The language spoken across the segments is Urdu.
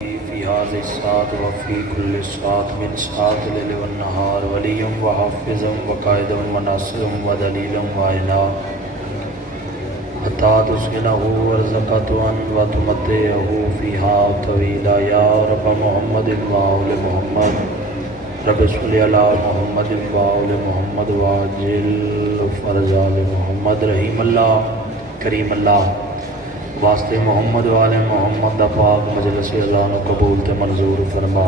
في هذه الساعة وفي كل ساعة من ساعة الليل والنهار وليا وحافظا وقائدا وناصرا ودليلا وعينا حتى تسكنه ورزقته وتمتعه فيها طويلا يا رب محمد وآل محمد رب صل على محمد وآل محمد وعجل فرج محمد رحیم اللہ کریم اللہ واسطے محمد والے محمد دا پاک مجلس اللہ نو قبول تے منظور فرما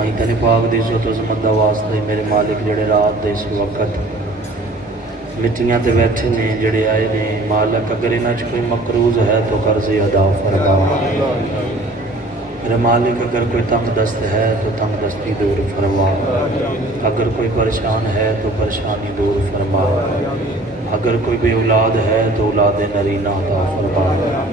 آئی تنی پاک دی عزت و عظمت دا واسطے میرے مالک جڑے رات دے اس وقت مٹیاں تے بیٹھے نے جڑے آئے نے مالک اگر انہاں چ کوئی مقروض ہے تو قرض ادا فرما میرے مالک اگر کوئی تنگ دست ہے تو تنگ دستی دور فرما اگر کوئی پریشان ہے تو پریشانی دور فرما اگر کوئی بے اولاد ہے تو اولاد نرینہ عطا فرما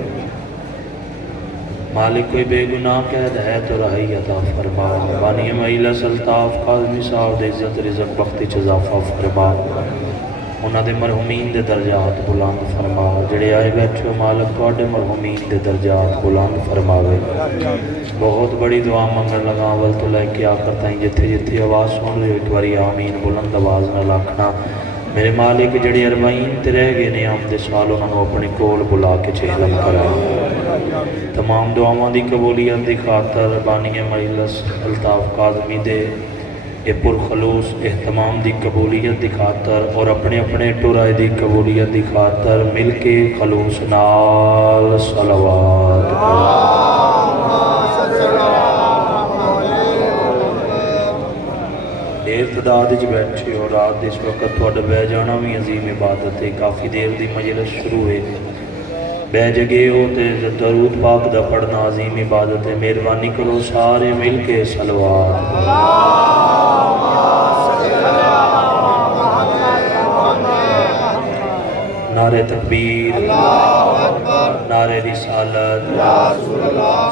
مالک کوئی بے گناہ قید ہے تو رہائی عطا فرما بانی مہیلہ سلطاف قاضمی صاحب دے عزت رزق بختی چضافہ فرما انہاں دے مرحومین دے درجات بلند فرما جڑے آئے بیٹھے مالک تواڈے مرحومین دے درجات بلند فرماوے بہت بڑی دعا منگن لگا اول تو لے کے آخر تائیں جتھے جتھے آواز سن لے ایک باری آمین بلند آواز نہ آکھنا میرے مالک جڑے اربعین تے رہ گئے نے آمدے سال انہوں نے اپنے کول بلا کے چہلم کرا تمام دعاواں دی قبولیت دی خاطر بانی مجلس الطاف کاظمی دے اے پرخلوص اہتمام دی قبولیت دی خاطر اور اپنے اپنے ٹرائے دی قبولیت دی خاطر مل کے خلوص نال صلوات دیر تعداد وچ بیٹھے اور رات اس وقت تھوڑا بہ جانا بھی عظیم عبادت ہے کافی دیر دی مجلس شروع ہے بہ جگے ہو تے درود پاک دا پڑھنا عظیم عبادت ہے مہربانی کرو سارے مل کے صلوات نعرہ تکبیر نعرہ رسالت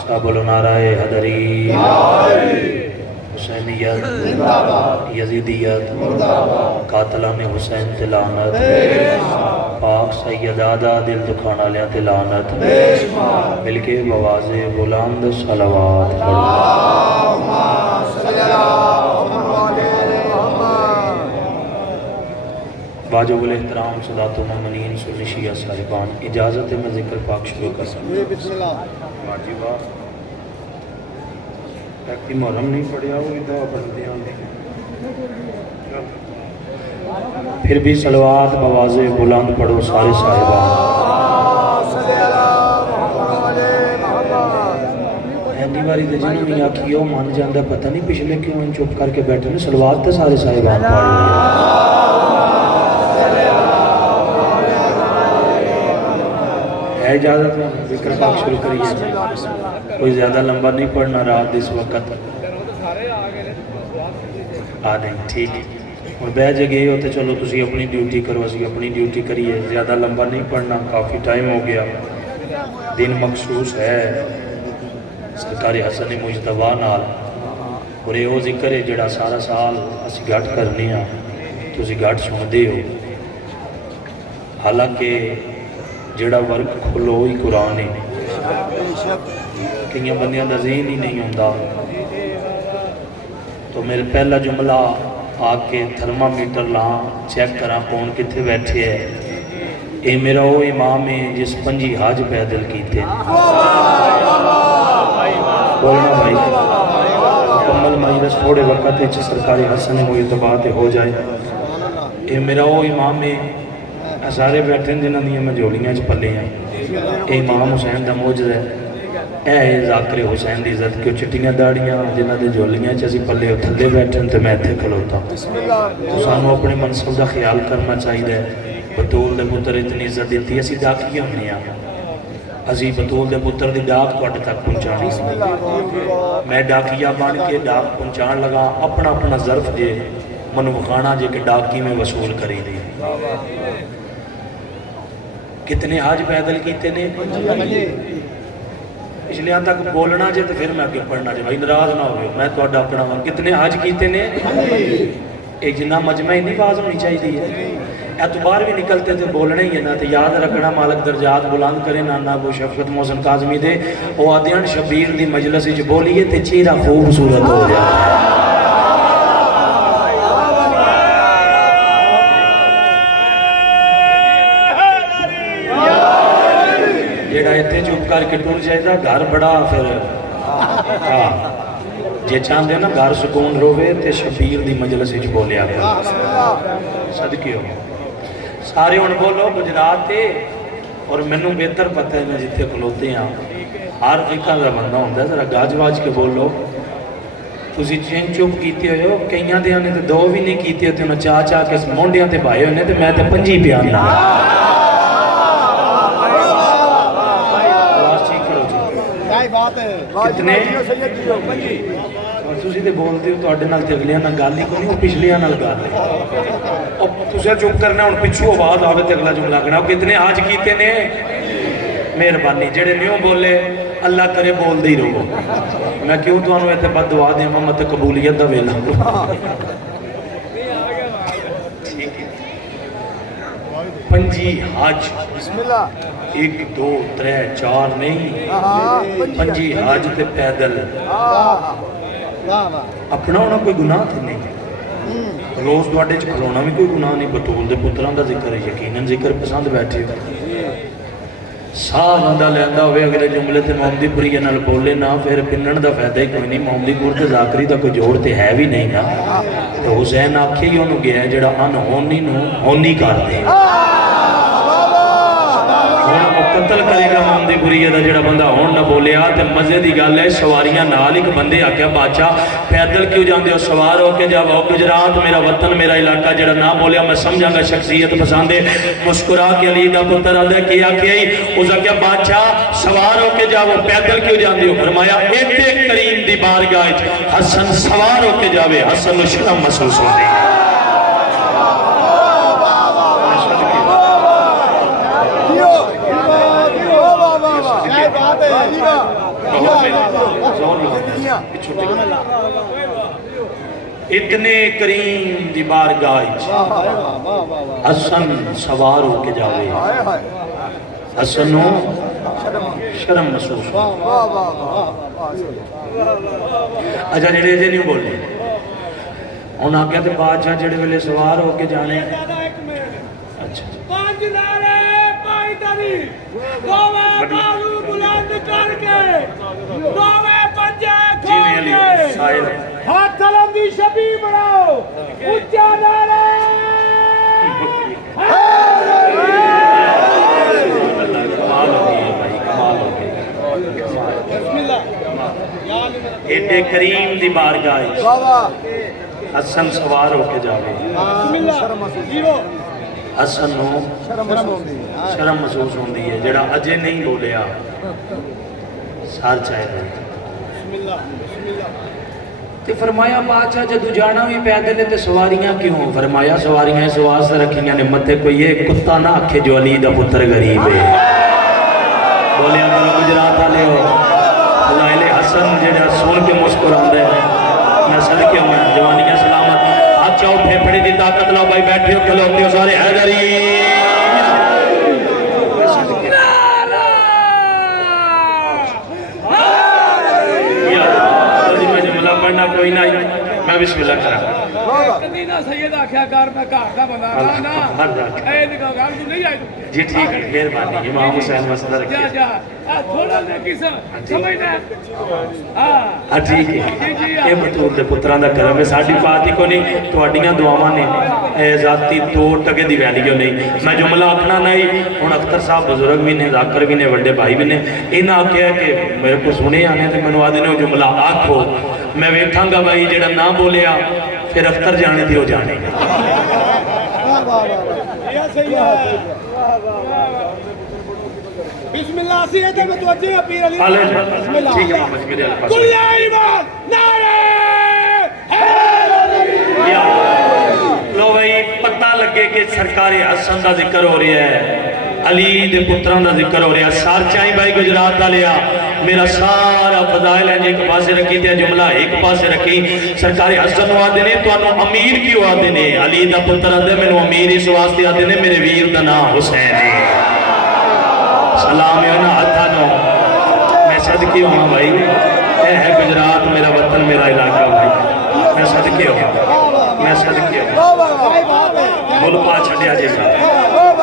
سب بولو نعرہ حیدری حسینیت یزیدیت قاتلان حسین تے لعنت پاک سید آدھا دل دکھانا لیا تے لعنت مل کے بواز بلند صلوات واجب الاحترام صدات و ممنین سلشیہ صاحبان اجازت ہے میں ذکر پاک شروع کر سکتا واجبہ ایک محرم نہیں پڑھیا ہوئی دعا بندیاں پھر بھی صلوات بواز بلند پڑھو سارے صاحبان اینی باری دے جنہوں نے آکھیو مان جاندہ پتہ نہیں پچھلے کیوں ان چپ کر کے بیٹھے نے صلوات تے سارے صاحبان پڑھو ہے اجازت میں ذکر پاک شروع کریے کوئی زیادہ لمبا نہیں پڑھنا رات اس وقت نہیں ٹھیک اور بہ جگہ ہوتے چلو تسی اپنی ڈیوٹی کرو اسی اپنی ڈیوٹی کریے زیادہ لمبا نہیں پڑھنا کافی ٹائم ہو گیا دن مخصوص ہے سرکاری حسن مجتبیٰ نال اور یہ وہ ذکر ہے جڑا سارا سال اسی گھٹ کرنے ہاں تسی گھٹ سن دے ہو حالانکہ جڑا ورک کھلو ہی قرآن ہے کئیاں بندیاں دا ذہن ہی نہیں ہوندہ تو میرے پہلا جملہ آکے تھرمامیٹر لاں چیک کرا کون کتھے بیٹھے ہے اے میرا وہ امام ہے جس پنجی حاج پیدل کیتے بولنا بھائی مکمل مجلس تھوڑے وقت ہے سرکاری حسن مجتبیٰ ہو جائے اے میرا وہ امام ہے سارے بیٹھے ہیں جنہوں نے میں جولیاں چ پلے ہیں اے امام حسین دا موجد ہے اے ذاکر حسین دی عزت کیوں چٹیاں داڑیاں جنہوں نے جولیاں چ اسی پلے ہو تھلے بیٹھے ہیں تو میں اتھے کھلوتا تو سانو اپنے منصب دا خیال کرنا چاہیے بطول دے پتر اتنی عزت دیتی اسی ڈاکی ہمیں اسی بطول دے پتر دی ڈاک پاٹ تک پہنچانی میں ڈاکیا بان کے ڈاک پہنچان لگا اپنا اپنا ظرف دے منوخانہ جے کہ ڈاکی میں وصول کری دی کتنے حاج پیدل کیتے نے اس لیے تک بولنا جے تو پھر میں آگے پڑھنا جے بھائی نراز نہ ہوئے میں تو اڈا اپنا کتنے حاج کیتے نے ایک جنہ مجمع نہیں باز ہونی چاہیے اعتبار بھی نکلتے تھے بولنے ہی ہے نا تو یاد رکھنا مالک درجات بلند کرے نانا ابو شفقت محسن کاظمی دے وہ آدھیان شبیر دی مجلس وچ بولیے تے چہرہ خوبصورت ہو جائے جیڑا اتنے چپ کر کے ٹر جائے گا گھر بڑا پھر جے چاہتے نا گھر سکون روے تے شبیر دی مجلس وچ بولیا گیا صدقے ہو سارے ہن بولو گجرات تے اور مینوں بہتر پتہ ہے میں جتھے کھلوتے ہیں ہر ایک دا بندہ ہوندا ہے ذرا گاج واج کے بولو تسی چین چپ کیتے ہوئے ہو کئیاں دیاں نے تے دو بھی نہیں کیتے تے انہاں چاہ چاہ کے مونڈیاں تے بھائے ہوئے نے تے میں تے پنجی بیان نہ کتنے تسی تے بولتے ہو تواڈے نال تے اگلیاں نال گل ہی کوئی نہیں پچھلیاں نال گل ہے او تسی چپ کرنا ہن پچھوں آواز آوے تے اگلا جملہ کہنا کتنے حج کیتے نے مہربانی جڑے نہیں بولے اللہ کرے بول دے ہی رہو میں کیوں تانوں ایتھے بد دعا دیواں مت قبولیت دا ویلا پنجی حج بسم اللہ 1 2 3 4 نہیں پنجی حج تے پیدل اپنا ہونا کوئی گناہ تھے نہیں روز دوڑے کھلونا بھی کوئی گناہ نہیں بطول دے پتران دا ذکر ہے یقیناً ذکر پسند بیٹھے ہو ساہ بندہ لیندہ ہوئے اگلے جملے تے محمدی پوری نال بولے نا پھر پنن دا فائدہ ہی کوئی نہیں محمدی پور تے ذاکری دا کوئی جوڑ تے ہے بھی نہیں نا تو حسین آکھے ہی انہوں گیا ہے جڑا ان ہونی نو ہونی کر دے قتل کرے گا محمدی پوری دا جڑا بندہ ہون نہ بولیا تے مزے دی گل ہے سواریاں نال ایک بندے آکھیا بادشاہ پیدل کیوں جاندے ہو سوار ہو کے جاؤ گجرات میرا وطن میرا علاقہ جڑا نہ بولیا میں سمجھاں گا شخصیت پسند ہے مسکرا کے علی دا پتر آدھے کیا کیا ہی اس آکھیا بادشاہ سوار ہو کے جاؤ پیدل کیوں جاندے ہو فرمایا ایک کریم دی بارگاہ حسن سوار ہو کے جاوے حسن و شرم محسوس ہو دے اتنے کریم دی بارگاہ حسن سوار ہو کے جاوے حسن و شرم محسوس اچھا جڑے جے نہیں بولے انہاں آگیا تے بادشاہ جڑے ویلے سوار ہو کے جانے اچھا پانچ نعرے پائی تاری دوے بازو بلند کر کے دوے پنجے کھول کے ہاتھ علم دی شبی بڑھاؤ اچھا نعرے ایڈے کریم دی بارگاہ حسن سوار ہو کے جاوے حسن نو شرم محسوس ہوندی ہے جڑا اجے نہیں بولیا سار چاہے دے تے فرمایا بادشاہ جدو جانا بھی پیدل تے سواریاں کیوں فرمایا سواریاں اس واسطے رکھیاں نے متے کوئی یہ کتا نہ آکھے جو علی دا پتر غریب ہے بولیا بولو گجرات والے ہو اللہ علیہ حسن جڑا سن کے مسکراندے میں صدقے ہوں جوانیاں سلامت ہاتھ چاہو پھیپڑی دی طاقت لاؤ بھائی بیٹھے ہو کھلوتے ہو سارے حیدری پڑھنا کوئی نہیں میں بسم اللہ کرا کدی نہ سید آکھیا کر میں گھر دا بندہ نا اے دی گل تو نہیں آئی جی ٹھیک ہے مہربانی امام حسین مسئلہ رکھیے جا جا تھوڑا نے کسا سمجھنا ہاں ٹھیک ہے اے بطول دے پتران دا کرم ہے ساڈی بات ہی کو نہیں تواڈیاں دعاواں نے اے ذاتی توڑ تک دی ویلیو نہیں میں جملہ آکھنا نہیں ہن اختر صاحب بزرگ بھی نے ذاکر بھی نے بڑے بھائی بھی نے انہاں آکھیا کہ میرے کو سنے آنے تے مینوں آدھے نے جملہ آکھو میں ویکھاں گا بھائی جڑا نہ بولیا پھر اختر جانے تھی ہو جانے گا بسم اللہ سیدہ میں توجہ پیر علی بسم اللہ قل یا ایمان نعرہ لو بھائی پتہ لگے کہ سرکار حسن دا ذکر ہو رہا ہے علی دے پتران دا ذکر ہو رہا ہے سار چاہیں بھائی گجرات دا لیا میرا سارا فضائل ہے ایک پاسے رکھی تے جملہ ایک پاسے رکھی سرکار حسن نو آدھے نے تو انو امیر کیوں آدھے نے علی دا پتر آدھے میں نو امیر اس واسطے آدھے نے میرے ویر دا نام حسین ہے سلام ہے نا ہتھا نو میں صدقے ہوں بھائی اے ہے گجرات میرا وطن میرا علاقہ بھائی میں صدقے ہوں بول پا چھڑیا جی جا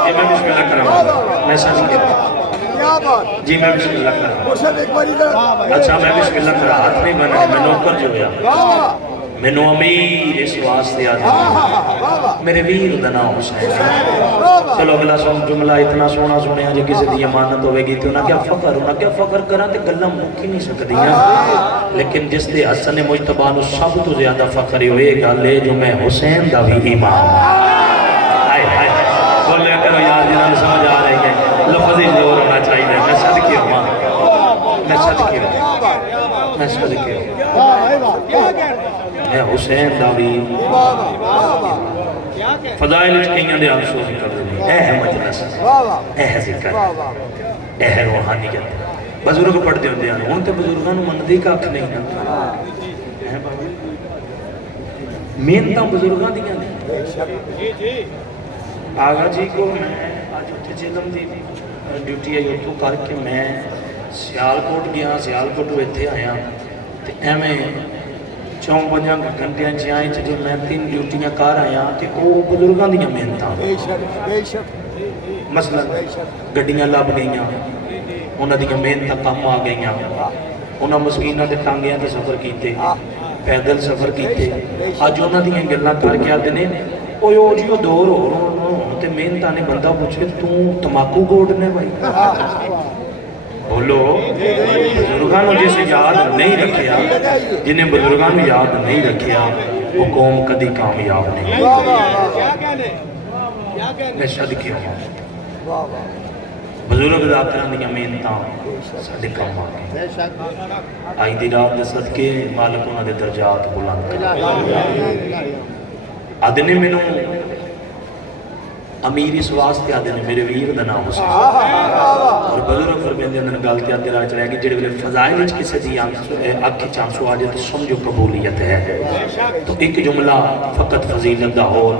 یہ میں بسم اللہ کروں میں صدقے ہوں جی میں بسم اللہ کروں اچھا میں بسم اللہ کروں ہاتھ نہیں بنا میں نوکر جو ہوا میں نو امیر اس واسطے آدھے میرے ویر دا نام حسین چلو اگلا جملہ اتنا سونا سونے جی کسی دی امانت ہوئے گی تو انہاں کیا فخر کرا تے گلاں مکی نہیں سکدیاں لیکن جس دے حسن مجتبی نو سب تو زیادہ فخر ہوئے گل ہے جو میں حسین دا بھی امام ہائے ہائے بولے کرو یار جنہاں نے سمجھ آ رہی ہے لفظ ہی زور ہونا چاہیے میں صدقے ہوں میں حسین دا بھی فضائل کئیاں دے آنسو ذکر دے اے ہے مجلس اے ہے ذکر اے ہے روحانیت بزرگ پڑھ دے ہوندے ہیں ہن تے بزرگاں نو مندی کھ نہیں نا محنتاں بزرگاں دیاں نے آغا جی کو میں آج اتنے جیلم دی ڈیوٹی ہے اتو کر کے میں سیالکوٹ گیا سیالکوٹ اتنے آیا تے ایویں 4-5 گھنٹیاں جائیں جو میں 3 ڈیوٹیاں کر آیا تے او بزرگاں دیاں محنتاں مثلا گڈیاں لب گئیاں انہاں دیاں محنتاں کم آ گئیاں انہاں مسکیناں دے ٹانگیاں تے سفر کیتے پیدل سفر کیتے اج انہاں دیاں گلاں کر کے آدے نے اوے او جی او دور ہو تے محنتاں نے بندہ پوچھے تو تماکو گوڈنے بھائی بولو بزرگاں نو جسے یاد نہیں رکھیا جنہیں بزرگاں نو یاد نہیں رکھیا وہ قوم کدی کامیاب نہیں میں صدقے ہوں بزرگ ذاتراں دیا محنتاں ساڈے کم آ گئے آئی دی رات دے صدقے مالک انہاں دے درجات بلند کر آدھے نے مینوں امیر اس واسطے آدھے نے میرے ویر دا نام حسین اور بزرگ فرمیندے اندر گالتی آدھے راج رہے گی جڑے ویلے فضائل وچ کسے دی اکھی چانسو آ جائے تو سمجھو قبولیت ہے تو ایک جملہ فقط فضیلت دا ہور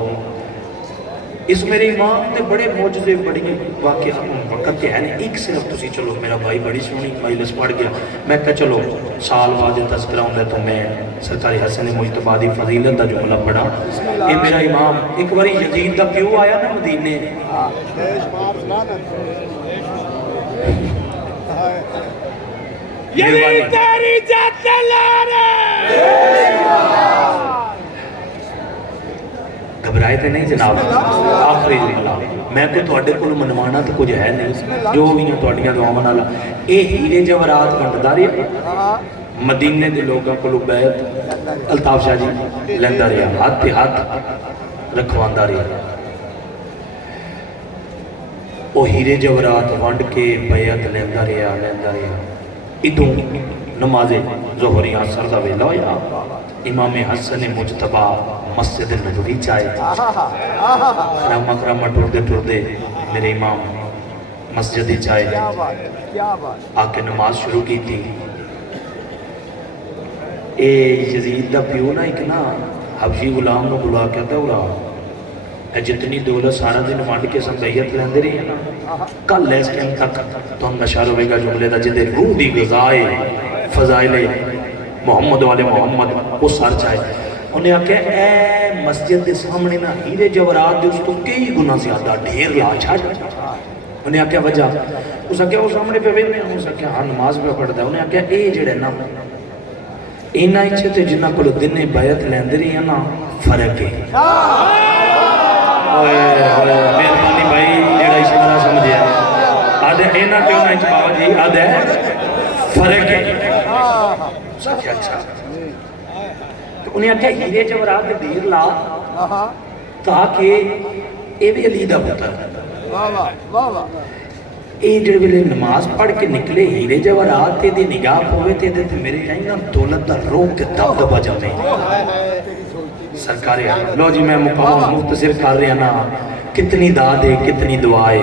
اس میرے امام نے بڑے معجزے بڑی واقعہ وقت کے ہیں ایک صرف تسی چلو میرا بھائی بڑی سونی مجلس پڑھ گیا میں کہا چلو سال بعد تذکرہ ہوں تو میں سرکاری حسن مجتبی دی فضیلت دا جملہ پڑھا یہ میرا امام ایک باری یزید دا پیو آیا نا مدینے یزید تیری جات لارے گھبرائے تھے نہیں جناب آخری جملہ میں کوئی تھوڑے کو منوانا تو کچھ ہے نہیں جو بھی ہیں تھوڑیاں دعاواں نال اے ہیرے جواہرات بنٹدا رہیا مدینے دے لوگاں کولوں بیعت الطاف شاہ جی لیندا رہیا ہاتھ تے ہاتھ رکھواندا رہیا او ہیرے جواہرات ونڈ کے بیعت لیندا رہیا ادوں نماز ظہری عصر دا ویلا ہویا امام حسن مجتبی مسجد نبوی چاہے کرامہ ٹردے ٹردے میرے امام مسجد چاہے آ کے نماز شروع کی تھی اے یزید دا پیو نا ایک نا حبشی غلام نو بلا کے دورا اے جتنی دولت سارا دن وانڈ کے سنگیت لیندے رہی ہے نا کل اس ٹائم تک تو ہم نشار ہوئے گا جملے دا جدے روح دی غذائے فضائل محمد والے محمد وہ سر چاہے انہیں آکے اے مسجد دے سامنے نا ہیرے جواہرات دے اس تو کئی گنا زیادہ ڈھیر لا چھاڑ انہیں آکے وجہ اس آکے وہ سامنے پہ وینے اس آکے ہاں نماز پہ پڑھتا ہے انہیں آکے اے جڑے نا اینا اچھے تے جنہ کو دن بیعت لیندے رہی ہے نا فرق ہے مہربانی بھائی جڑا اس طرح سمجھے آدھے اینا کیوں نا اچھ بابا جی آدھے فرق ہے سکھے اچھا تو انہیں آکھا ہیرے جواہرات دیر لا تاکہ اے بھی علی دا پتر اے جڑے ویلے نماز پڑھ کے نکلے ہیرے جواہرات تے دی نگاہ ہوئے تے میرے جائیں نا دولت دا روح کے دب دبا جمے سرکار لو جی میں مقام مختصر کر رہا نا کتنی داد ہے کتنی دعائے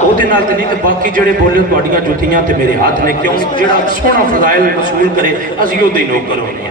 ਉਹਦੇ ਨਾਲ ਤੇ ਨਹੀਂ ਤੇ ਬਾਕੀ ਜਿਹੜੇ ਬੋਲੇ ਤੁਹਾਡੀਆਂ ਜੁੱਤੀਆਂ ਤੇ ਮੇਰੇ ਹੱਥ ਨੇ ਕਿਉਂ ਜਿਹੜਾ ਸੋਹਣਾ ਫਜ਼ਾਇਲ ਵਸੂਲ ਕਰੇ ਅਸੀਂ ਉਹਦੇ ਨੌਕਰ ਹੋਣੇ ਆ।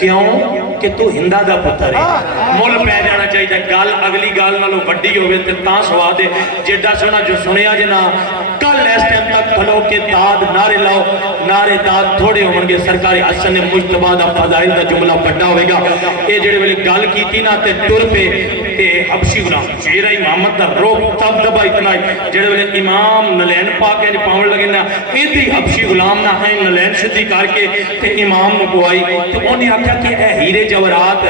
کیوں کہ تو ہندا دا پتر ہے مول پہ جانا چاہیے گل اگلی گل نالوں وڈی ہوئے تے تاں سواد ہے جیڈا سونا جو سنیا جنا کل اس ٹائم تک کھلو کے داد نعرے لاؤ نعرے داد تھوڑے ہون گے سرکار حسن مجتبی دا فضائل دا جملہ بڑا ہوئے گا اے جڑے ویلے گل کیتی نا تے ٹر پہ تے حبشی غلام چہرہ امامت دا روب تب دبا اتنا ہے جڑے ویلے امام نلین پاک ہے پاون لگے نا ایدی حبشی غلام نہ ہیں نلین شدی کر کے تے امام نبوائی تو انہیں آکھا کہ اے ہیرے جورات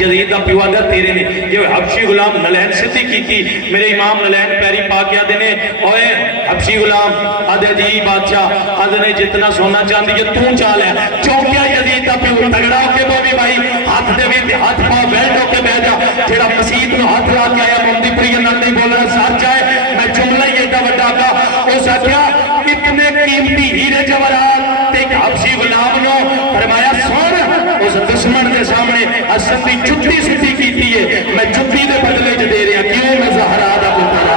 یزید دا پیوادہ تیرے نے یہ حبشی غلام نلین شدی کی تھی میرے امام نلین پیری پاکیا دینے اوے حبشی غلام آدھے جی بادشاہ آدھے نے جتنا سونا چاندی یہ تو چال ہے چونکیا یزید دا پیو تگڑا ہو کے بوبی بھائی ہاتھ دے بھی ہاتھ پاؤ بیٹھ ہو کے بیٹھ جا جیڑا مسید میں ہاتھ لا کے آیا مندی پری نندی بولنا ساتھ جائے میں جملہ یہ دا وڈا کا او ساتھیا اتنے قیمتی ہیرے جورات تے ایک حبشی غلام نو فرمایا سن اس دشمن کے سامنے حسن دی جتی سٹی کی تھی ہے میں جتی دے بدلے جو دے رہا کیوں میں زہرا دا پترا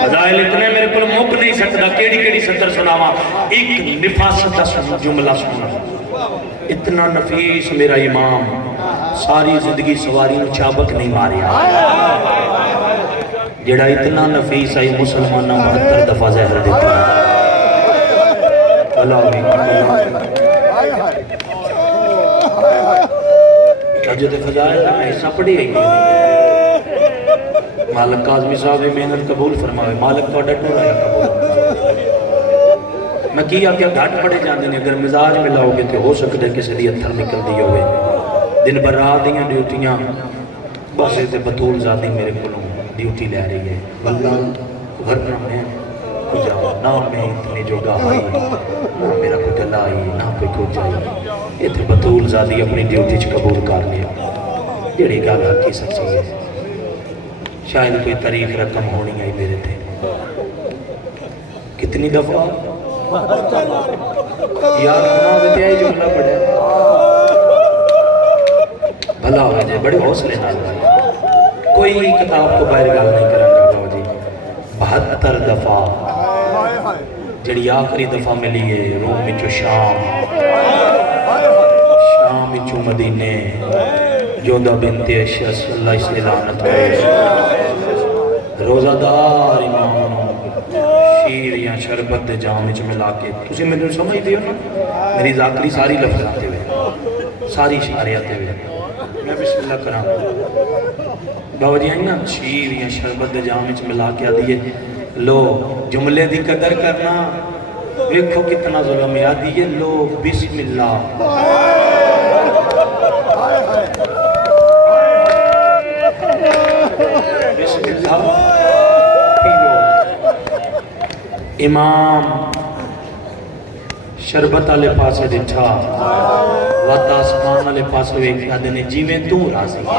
فضائل اتنے میرے کو موک نہیں سکتا کیڑی کیڑی ستر سناوا ایک نفاست دا جملہ سنا اتنا نفیس میرا امام ساری زندگی سواری نو چابک نہیں ماریا جڑا اتنا نفیس آئی مسلمانہ 72 دفعہ زہر دیتا اللہ علیہ فضائل دا میں حصہ پڑھی ہے مالک کاظمی صاحب محنت قبول فرماوے مالک تو ڈٹو رہا قبول میں کیا کیا گھٹ پڑے جاندے نے اگر مزاج ملاؤ گے تو ہو سکتا ہے کسی دی اتھر نکل دی ہوئے دن بھر رات دیاں ڈیوٹیاں بس تے بطول ذاتی میرے کو ڈیوٹی لے رہی ہے واللہ گھر نہ میں کچھ نہ میں اتنی جو گاہائی نہ میرا کوئی گلا آئی نہ کوئی کچھ آئی یہ تے بطول ذاتی اپنی ڈیوٹی چ قبول کر لیا جڑی گل حقی سچی ہے شاید کوئی تاریخ رقم ہونی آئی میرے تھے کتنی دفعہ یاد ہونا ہوتے آئی جملہ پڑھے بھلا ہو جائے بڑے حوصلے نہ لگائے کوئی کتاب کو باہر گال نہیں کرنگا گاؤ جی 72 دفعہ جڑی آخری دفعہ ملی ہے روم میں چو شام میں چو مدینے جودہ بنت اشیس اللہ اس نے لعنت کرے روزہ دار امام شیر یا شربت جامچ ملا کے تسی میں نے سمجھ دیا نا میری ذاکری ساری لفظ آتے ہوئے ساری اشارے آتے ہوئے میں بسم اللہ کرام بابا جی آئی نا شیر یا شربت جامچ ملا کے آدھیے لو جملے دی قدر کرنا دیکھو کتنا ظلم ہے آدھیے لو بسم اللہ بسم اللہ امام شربت آلے پاسے دٹھا وات آسمان آلے پاسے ویکھیا دینے جی میں تو راضی بھلا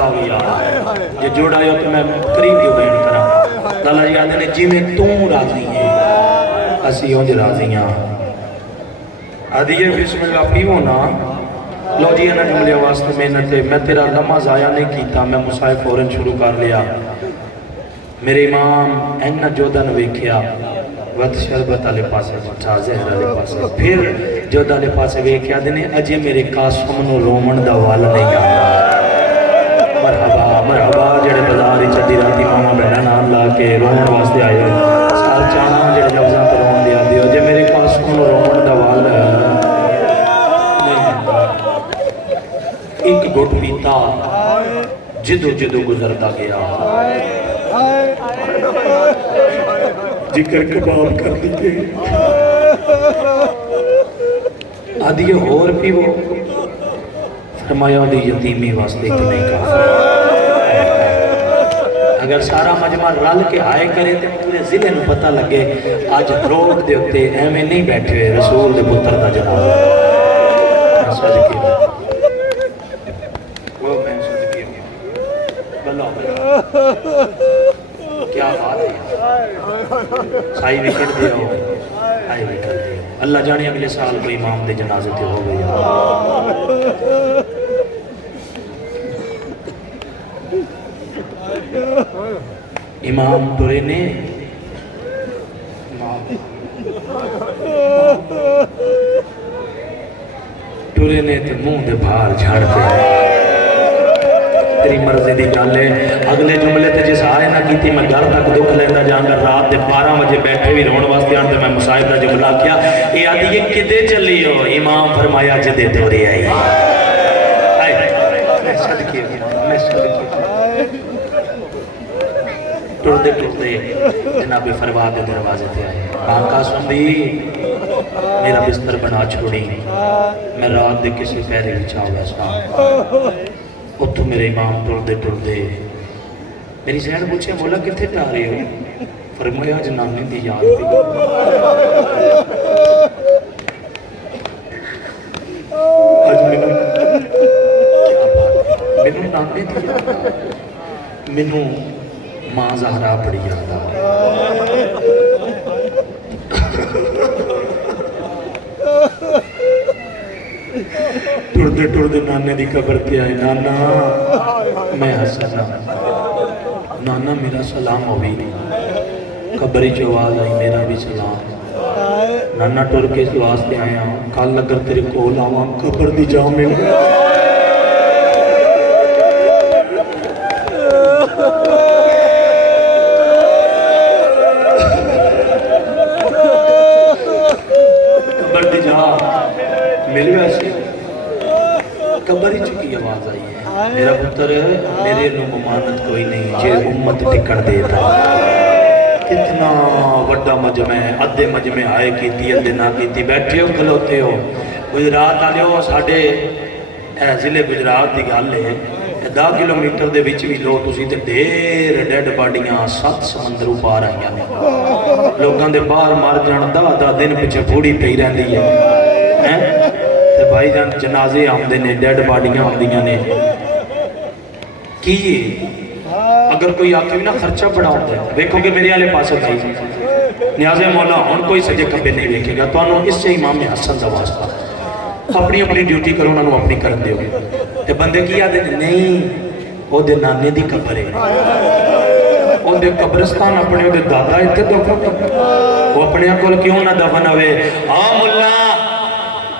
ہویا یہ جوڑا ہے تو میں قریب جو بیان کرا لالا جی آدھے نے جی میں تو راضی ہے اسی ہوں جو راضی ہیں آدھیے بسم اللہ پیو نا لو جی انا جملے واسطے محنت ہے میں تیرا لمحہ ضائع نہیں کیتا میں مسائل فوراں شروع کر لیا میرے امام اینا جودن ویکھیا وقت شربت آلے پاسے بٹھا زہر آلے پاسے پھر جود آلے پاسے ویکھیا دینے اجے میرے قاسم نو رومن دا والا نہیں آتا مرحبا مرحبا جڑے بزاری چڑی راتی ماما بہنا نام لا کے رومن واسطے آئے سال چانا جڑے لفظاں تو رومن دیا دیو جے میرے قاسم نو رومن دا والا ایک گھٹ پیتا جدو جدو گزرتا گیا جکر کباب کر دیئے آدھیے اور بھی وہ فرمایا دی یتیمی واسطے کی نہیں کہا اگر سارا مجمع رل کے آئے کرے تو پورے ضلع میں پتہ لگے آج روڈ دے ہوتے ایمیں نہیں بیٹھے ہوئے رسول دے پتر دا جناب صدقی وہ میں صدقی بلہ کیا بات ہے سائی وکٹ دے ہو آئے بھی کر دے اللہ جانے اگلے سال کوئی امام دے جنازے تے ہو گئی امام ٹرے نے ٹرے نے تے منہ دے باہر جھاڑ دے تیری مرضی دی گل ہے اگلے جملے تے جس آئے نہ کیتی میں گھر تک دکھ لینا جانا رات دے 12 بجے بیٹھے بھی رون واسطے آن تے میں مصاحب دا جملہ کیا اے آدھی یہ کدے چلی ہو امام فرمایا جدے دورے آئی میں صدقے ٹردے ٹردے جناب فروا دے دروازے تے آئے آقا سندی میرا بستر بنا چھوڑی میں رات دے کسی پیرے بچھا ہوا سا اتو میرے امام ٹردے ٹردے میری ذہن پوچھے مولا کتنے جا رہے ہو فرمایا جنانی دی یاد بھی آج مینوں نانے دی یاد مینوں ماں زہرا بڑی یاد آ رہی ٹردے ٹردے نانے دی قبر تے آئے نانا میں حسنا نانا میرا سلام ہوئی قبری جو آواز آئی میرا بھی سلام نانا ٹر کے اس واسطے آیا کل اگر تیرے کول آواں قبر دی جا مل قبر دی جا مل ویسے قبر ہی چکی آواز آئی ہے میرا پتر میرے لوگ ممانت کوئی نہیں جے امت ٹکڑ دیتا کتنا وڈا مجمع ہے ادھے مجمع آئے کیتی ادھے نہ کیتی بیٹھے ہو کھلوتے ہو گجرات آلے ہو ساڑھے ضلع گجرات دی گل ہے 10 کلومیٹر دے وچ بھی لو تسی تے ڈیر ڈیڈ باڈیاں 7 سمندروں پار آئیاں نے لوگاں دے باہر مار جان 10 دن پیچھے بوڑھی پئی رہندی ہے تے بھائی جان جنازے آمدے نے ڈیڈ باڈیاں آمدیاں نے کی اگر کوئی آکے بھی نا خرچہ بڑا ہوتا ہے دیکھو کہ میرے آلے پاسے تھائی نیاز مولا ہون کوئی سجے کبے نہیں دیکھے گا تو انہوں اس سے امام حسن دا واسطہ اپنی اپنی ڈیوٹی کرو انہوں اپنی کرن دے ہوگی تے بندے کی آدھے نہیں وہ دے نانے دی قبر ہے وہ دے قبرستان اپنے دے دادا اتھے دفن وہ اپنے اکول کیوں نہ دفن ہوئے آم اللہ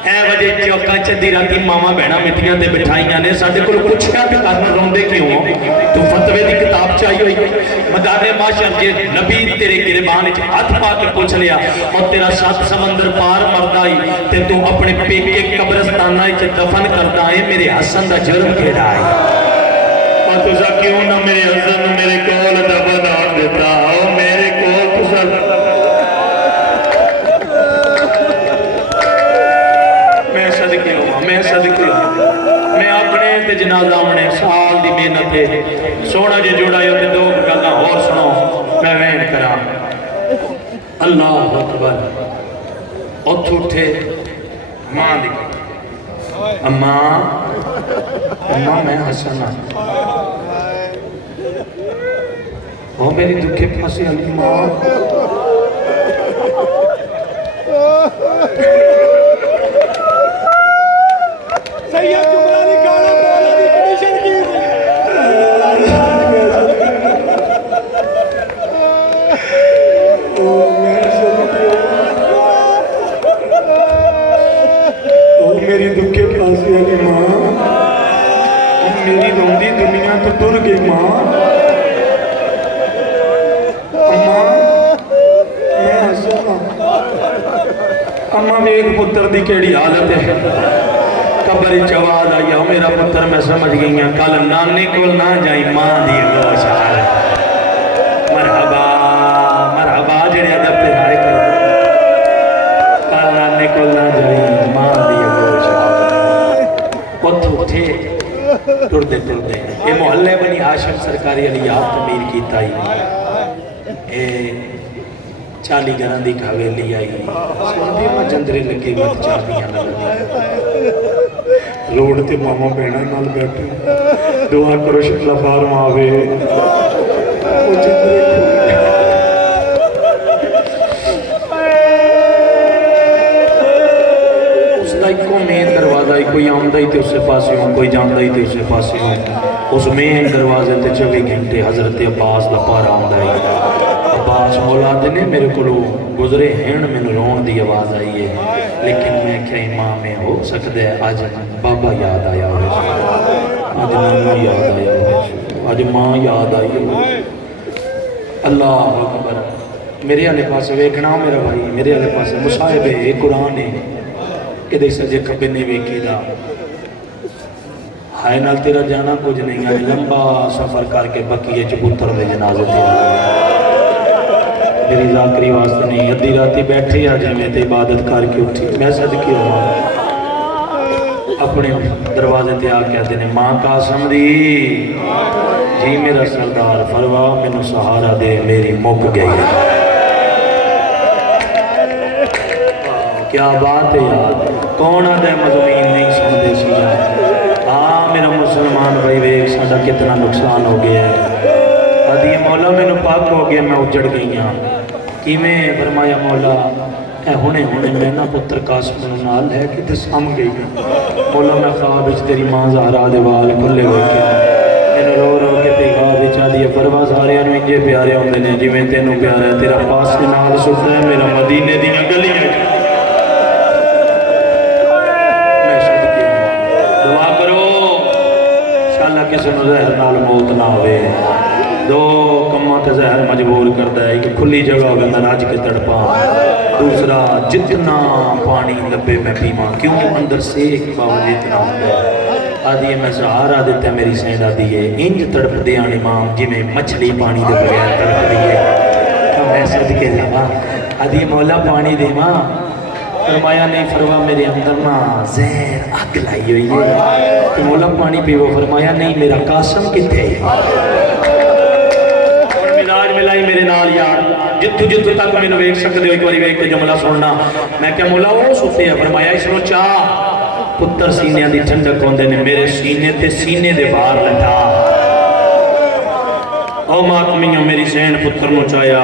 اے وجہ چوکا چندی راتی ماما بہنا مٹیاں تے بٹھائیاں نے ساتھے کل پوچھیا کہ کرنا روندے کیوں ہو تو فتوے دی کتاب چاہیے ہوئی مدار معاشر جے نبی تیرے گربان اچھ ہاتھ پا کے پوچھ لیا اور تیرا 7 سمندر پار مردائی تے تو اپنے پیکے قبرستانہ اچھ دفن کرتا ہے میرے حسن دا جرم کھیڑا ہے اور تو سا کیوں نہ میرے حسن میرے کول دفن آن دیتا ہو میرے کول تو سا میں صدقے ہوں میں اپنے تے جنازہ ہونے سال دی محنت ہے سونا جے جوڑا ہے تے 2 گلاں اور سنو میں وین کراں اللہ اکبر اٹھ اٹھے ماں دی اماں میں حسن وہ میری دکھے پھنسی علی ماں سید جمرانی کالا مولا دی کنیشن کی میری دکھے پھانسی علی ماں میری روندی دنیا تو ٹر گئی ماں اماں میں حسنا اماں میں ایک پتر دی کیڑی حالت ہے قبری چواز آیا میرا پتر میں سمجھ گئی ہیں کل نانے کو نہ جائیں ماں دی گوش حالت مرحبا مرحبا جڑے ادب پہ آئے کل نانے کو نہ جائیں ماں دی گوش حالت پتھ اٹھے ٹردے ٹردے یہ محلے بنی ہاشم سرکاری علی آپ تعمیر کی تائی 40 گھران دی حویلی آئی سوندے میں جندرے لگے وقت چاہیاں لگے روڈ تے ماما بہنا نال بیٹھے دعا کرو شکلہ بار آوے وہ جندرے پتا ہی کوئی آمدہ ہی تے اسے پاسی ہوں کوئی جاندہ ہی تے اسے پاسی ہوں اس مین دروازے تے 24 گھنٹے حضرت عباس دا پارا آمدہ ہے عباس مولاد نے میرے کو گزرے ہیں میں رون دی آواز آئی ہے لیکن میں کیا امام میں ہو سکتا ہے آج بابا یاد آیا ہوئے آج نانا یاد آیا ہوئے آج ماں یاد آئی ہوئے اللہ اکبر میرے آلے پاس ویکھنا میرا بھائی میرے آلے پاس مصاحب ہے قرآن ہے کہ دے سجے کھبے نے ویکھی دا ہائے نال تیرا جانا کچھ نہیں ہے لمبا سفر کر کے بقیہ چبوتر دے جنازے تیرا میری ذاکری واسطے نہیں ادھی راتی بیٹھے آ جائے میں تے عبادت کر کے اٹھی میں صدقی ہوں اپنے دروازے تے آ کے آتے نے ماں قاسم دی جی میرا سردار فروا میں سہارا دے میری مک گئی کیا بات ہے یار کون آدھے مضمین نہیں سن دے سیا ہاں میرا مسلمان بھائی ویک ساڑھا کتنا نقصان ہو گیا ہے آدھی مولا میں نے پاک ہو گیا میں اجڑ گئی ہاں کی میں فرمایا مولا اے ہونے میں نا پتر قاسم نال ہے کہ تے سم گئی مولا میں خواب اچ تیری ماں زہرا دے وال کھلے ہوئے کیا میں رو رو کے پیغام بچا دیا فروا سارے انو انجے پیارے ہوندے نے جی میں تینوں پیارا ہے تیرا پاس کے نال سکتا ہے میرا مدینے دیاں گلیاں میں صدقے دعا کرو انشاءاللہ کسی نو زہر نال موت نہ ہوئے دو کماں تے زہر مجبور کرتا ہے کہ کھلی جگہ ہوگا میں راج کے تڑپا دوسرا جتنا پانی لبے میں پیما کیوں اندر سے ایک باوجہ اتنا ہوتا ہے آدھی میں سہارا دیتا ہے میری سینڈ آدھی ہے انج تڑپ دیان امام جی میں مچھلی پانی دے بغیر تڑپ دیئے میں صدقے لگا آدھی مولا پانی دے ماں فرمایا نہیں فرما میرے اندر نا زہر آگ لائی ہوئی ہے کہ مولا پانی پیو فرمایا نہیں میرا قاسم کتے اور ملاج ملائی میرے نال یار جتو تک میں نے ویک سکتے ہو ایک باری ویک کے جملہ سننا میں کیا مولا وہ سوتے ہیں فرمایا اس نو چاہ پتر سینے دی ٹھنڈک ہوندے نے میرے سینے تے سینے دے باہر لٹا او ماتمیوں میری سین پتر نو چایا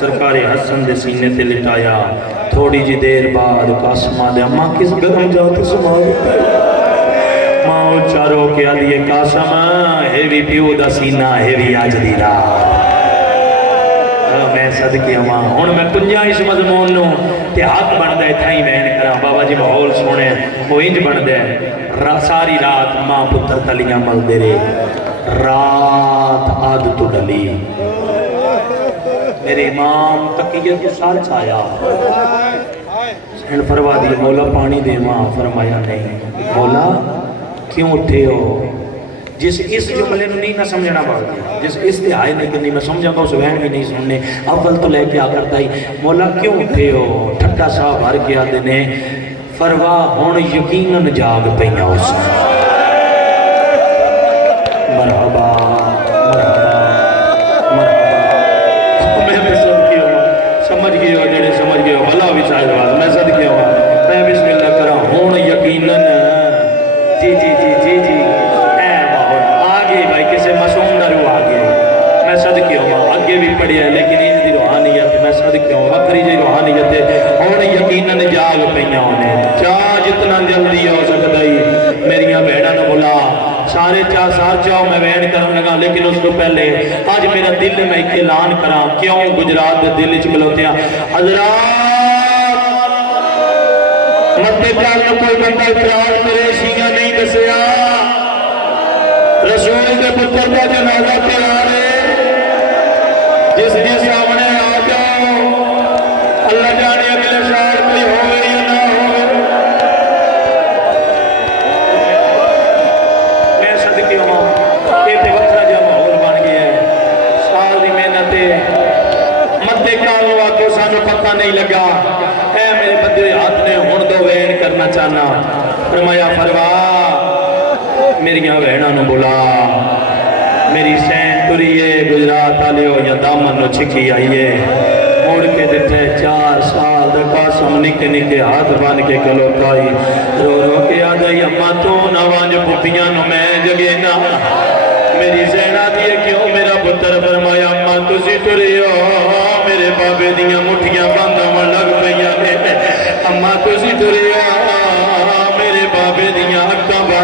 سرکار حسن دے سینے تے لٹایا تھوڑی جی دیر بعد قاسمہ دے اماں کس گرم جاتے سما دیتے ماں چاروں کے آلیے قاسم ہیوی پیو دا سینہ ہیوی آج دی رات میں صدقے اماں ہون میں کنجا اس مضمون نو تے حق بن دے تھائی وین کرا بابا جی محول سونے وہ انج بن دے ساری رات ماں پتر تلیاں مل دے رہے رات آدھ تو ڈلی میرے امام تقیت کے ساتھ آیا سین فروا دیا مولا پانی دے ماں فرمایا نہیں مولا کیوں اٹھے ہو جس اس جملے نو نہیں نہ سمجھنا پڑتا جس استعائی نہیں کرنی میں سمجھا گا اس وین بھی نہیں سننے اول تو لے کے آ کرتا ہی مولا کیوں اٹھے ہو ٹھٹا صاحب ہر کیا دینے فروا ہون یقیناً جاگ پہنیا اس مرحبا میں بھی صدقے ہوا سمجھ گئے ہو جڑے سمجھ گئے ہو بھلا بھی چاہے بات میں صدقے ہوا میں بسم اللہ کرا ہون یقیناً جی جی جی جی جی میں صدقے ہوں آگے بھی پڑھی ہے لیکن ان دی روحانیت میں صدقے ہوں وکری جی روحانیت ہے اور یقیناً جاگ پہنیا ہونے چاہ جتنا جلدی ہو سکتا ہی میریاں بہنہ نہ بلا سارے چاہ سار چاہو میں وین کرنے لگا لیکن اس کو پہلے آج میرا دل میں ایک اعلان کرا کیوں گجرات دے دل چکلوتے ہیں حضرات مدد جانے کوئی بندہ اقرار کرے سینہ نہیں دسیا رسول کے پتر کا جنازہ تیار ہے جس کے سامنے آ جاؤ اللہ جانے اگلے شاعر کوئی ہوئے یا نہ ہوئے میں صدقے ہوں یہ تے وقت جا ماحول بن گیا ہے سال دی محنت مدے کال ہوا تو سانو پتہ نہیں لگا اے میرے بندے ہاتھ نے ہن دو وین کرنا چاہنا فرمایا فروا میریاں بہناں نو بلا میری سین تریے گجرات آلے ہو یا دامن نو چھکی آئیے موڑ کے دیتے 4 سال دا قاسم نکے نکے ہاتھ بان کے کلوتائی رو رو کے آدھائی اماں تو نوانج پپیاں نو میں جگے نا میری سین آدھیے کیوں میرا پتر فرمایا اماں تسی تری ہو میرے بابے دیاں مٹھیاں باندھا من لگ پہیا نے اماں تسی تری ہو میرے بابے دیاں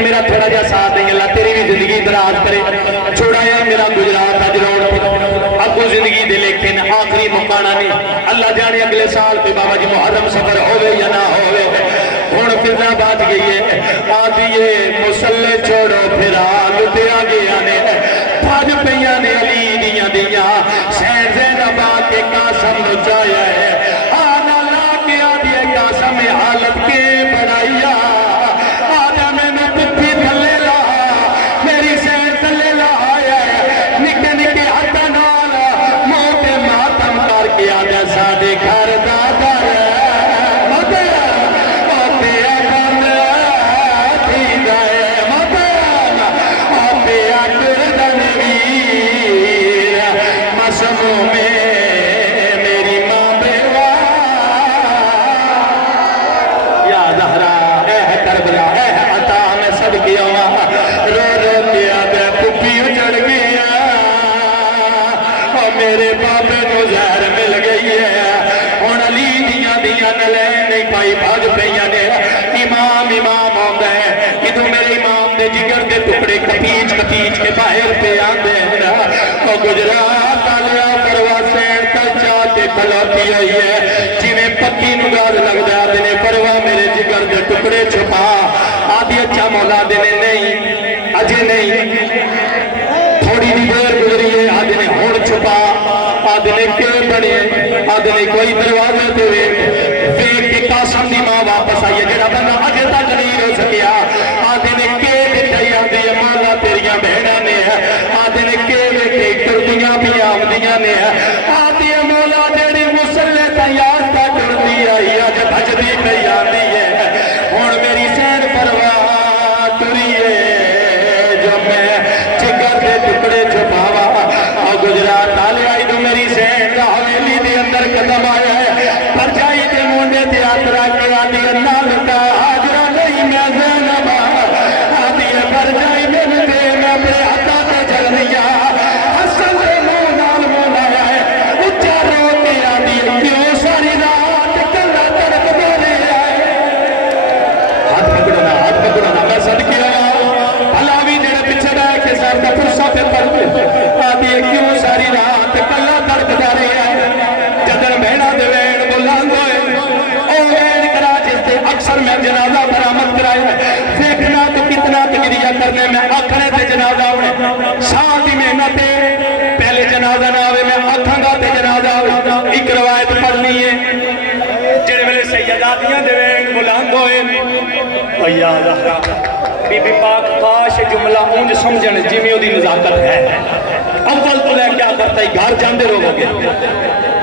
میرا تھوڑا جا ساتھ دیں اللہ تیری بھی زندگی دراز کرے چھوڑا یا میرا گجرات اج روڑ اب کو زندگی دے لیکن آخری مکانا نہیں اللہ جانے اگلے سال پہ بابا جی محرم سفر ہوئے یا نہ ہوئے ہون فضا بات گئی ہے آدھیے مسلح چھوڑو پھرا لٹیا گیا نے پاج پیاں نے علی دیاں دیاں سین زینب کے قاسم نچایا ہے آنا لا کے آدھیے قاسم حالت کے بڑھائیا آدھا میں نے پپی تھلے لا میری سین تھلے لا آیا ہے نکے نکے ہاتھا نالا موتے ماتم کر کے آدھا سادے گھر دادا ہے میرے بابے کو زہر مل گئی ہے ہون علی دیاں دیاں نلے نہیں پائی بھاج پہیاں نے امام امام آمدہ ہے ادھو میرے امام دے جگر دے ٹکڑے کپیچ کپیچ کے باہر پہ آندے ہیں اور گجرات آلیا پروا سین کل چاہتے کھلاتی آئی ہے جی میں پکی نگاز لگ جا دینے پروا میرے جگر دے ٹکڑے چھپا آدھی اچھا مولا دینے نہیں اجے نہیں تھوڑی دیر گزری ہے آدھے ہون چھپا آدھے کیوں بڑی آدھے کوئی دروازے دوئے فیق کے قاسم دی ماں واپس آئیے جڑا بندہ اجے تک نہیں ہو سکیا آدھے کے بٹھائی آدھے مالا تیریاں بہنہ نے ہے آدھے کے بٹھائی کردیاں بھی آمدیاں نے ہے آدھے مولا جڑی مسلح تیار تا کردی آئی آج بھجدی پہ آدھی ہے ہون میری سین پرواہ تری ہے جو میں چگر دے ٹکڑے چھپاوا اور گجرات آلے آئی تو میری سین کا حویلی دے اندر قدم آیا ہے پر جائی دے مونڈے دے آترا کے آدھی اللہ لکا حاجرہ نہیں میں زینب آدھی پر جائی میں دے میں اپنے حتا تے جل دیا حسن دے مونال مونایا ہے اچھا رو کے آدھی کیوں ساری رات کلا تڑک دے رہے آئے ہاتھ پکڑنا میں صدقیہ علاوی جڑے پچھے رہے کے ساتھ کا پرسا پہ پڑھتے آدھی کیوں ساری رات کلا تڑک دے رہے آئے جدر بہنا دے وین بلان دوئے او وین کرا جس دے اکثر میں جنازہ برآمد کرائے دیکھنا تو کتنا تقریہ کرنے میں آکھنے تے جنازہ ہوئے سال دی محنت پہلے جنازہ نہ ہوئے میں آکھاں گا تے جنازہ ہوئے ایک روایت پڑھنی ہے جڑے ملے سیداتیاں دے وین بلان دوئے او یا زہرہ بی بی پاک کاش جملہ اونج سمجھن جیمیوں دی نزاکت ہے اول تو لے کیا کرتا ہی گھر جاندے رو گے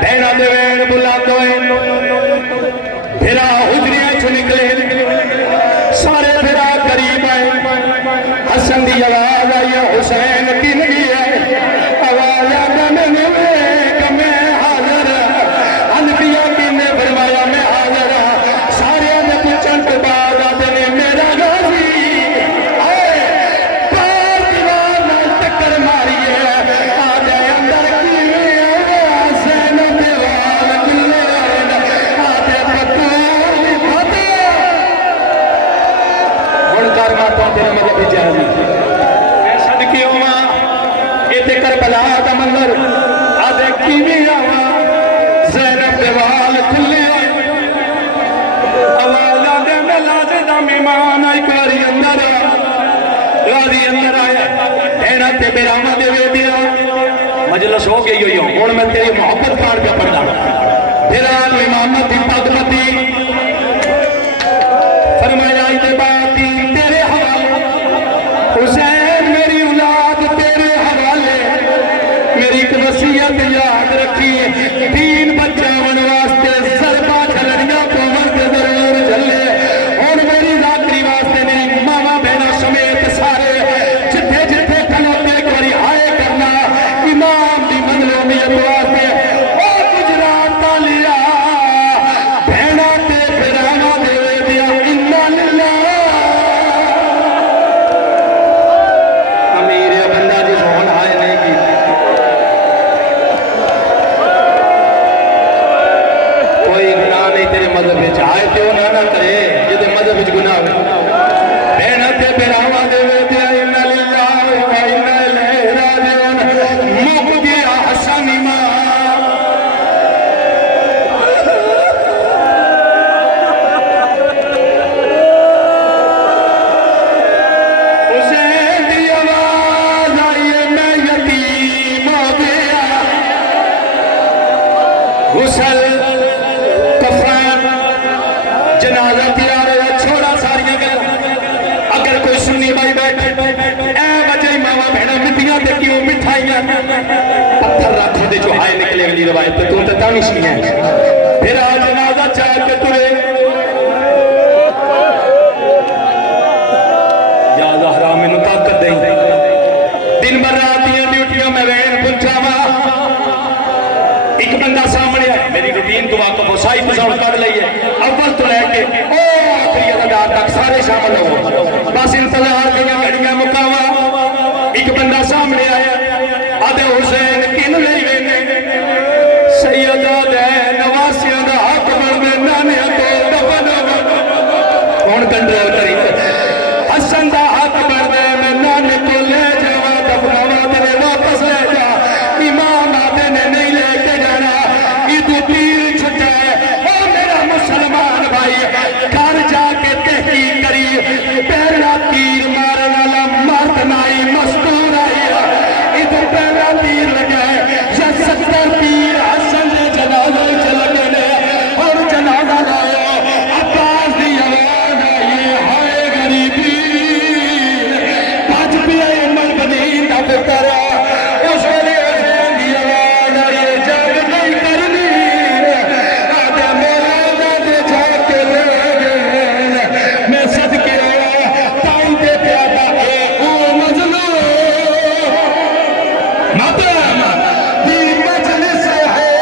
بہنا دے وین بلا دوئے پھرا حجریاں چھو نکلے سارے پھرا قریب آئے حسن دی آواز آئی حسین کن گیا آواز آگا میں میں حاضر انبیاء کی نے فرمایا میں حاضر سارے نے پچھن کے بعد آدھے نے میرا غازی آئے پار دیوار میں ٹکر ماری ہے آدھے اندر کی حسین دیوار کلے آدھے پتولی فتح گھنکار ماتوں تیرے مجھے بھی جہنی میں صدقیوں ماں ایتے کربلا دا منظر آدھے کی بھی آوا زینب دیوال کھلے آواز آدھے میں لازے دا میمان آئی کاری اندر راضی اندر آیا اینا تے بیراما دے وے دیا مجلس ہو گئی ہوئی ہوں اور میں تیری محبت کار پہ پڑھا پھر آن امامت پاکمتی فرمایا اتباتی تیرے حوالے حسین میری اولاد تیرے حوالے میری ایک وصیت یاد رکھی تین بچاون واسطے سربا جھلڑیاں کو مرد ضرور جھلے اور میری ذاتری واسطے میری ماما بہنا سمیت سارے جتھے جتھے کھلوتے کوری آئے کرنا امام دی منظومیت واسطے اور گجرات تالیا بہنا تے پھرانا دے دیا انا للہ امیر بندہ جس ہون آئے نہیں کی پتھر رکھو دے جو ہائے نکلے اگلی روایت پہ تو تانش نہیں ہے پھر آج جنازہ چاہ کے ترے یا زہرا میں نو طاقت دیں دن بھر رات دیا ڈیوٹیوں میں وین پنچا ماں ایک بندہ سامنے ہے میری روٹین تو واقف ہو سائی پساؤں کر لئیے اول تو لے کے آخری ادار تک سارے شامل ہو بس انتظار کیا گھڑیاں مقامہ ایک بندہ سامنے آیا آدھے حسین کن لئی وینے سیدہ دے نواسیاں دا حق بردے نانے تو دفن کون کنٹرول کری حسن دا حق بردے میں نانے تو لے جاوا دفناوا تلے واپس لے جا امام آدھے نے نہیں لے کے جانا ایدو پیر چھٹا ہے او میرا مسلمان بھائی گھر جا کے تحقیق کری پہلا تیر مارنا لمارت نائی مستور آئی ایدو پہلا تیر لگائے یا 70 تیر حسن نے جنازہ چلگے لے اور جنازہ لائے عباس دی آواز آئی ہائے غریبی پاچ پیا عمر بدین دا پتر اس ولی حسین دی آواز آئی جب نہیں کرنی آدھے مولا دے جا کے لے گئے میں صدقے تائی دے پیادا اے او مظلوم مدام دی مجلس ہے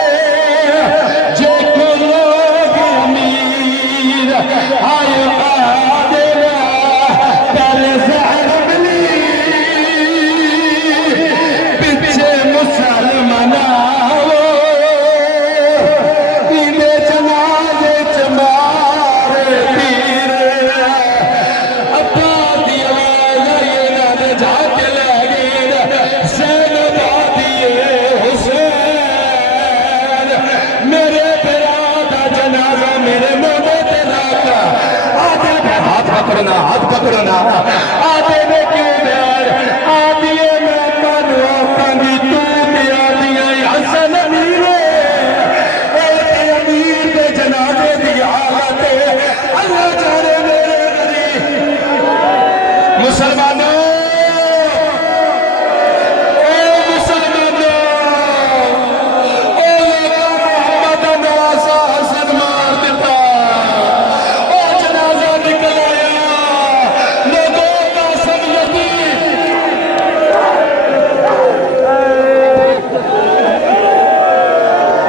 جو کو لوگ امیر آئے آدھے پہلے زہر بلی پچھے مسلمان آو ایدے جنازے چمارے پیر ابا دی آواز آئیے نادے جا کے لے گئے زینب آدھیے حسین میرے برادہ جنازہ میرے موڑے تے راکا آدھے ہاتھ پکڑنا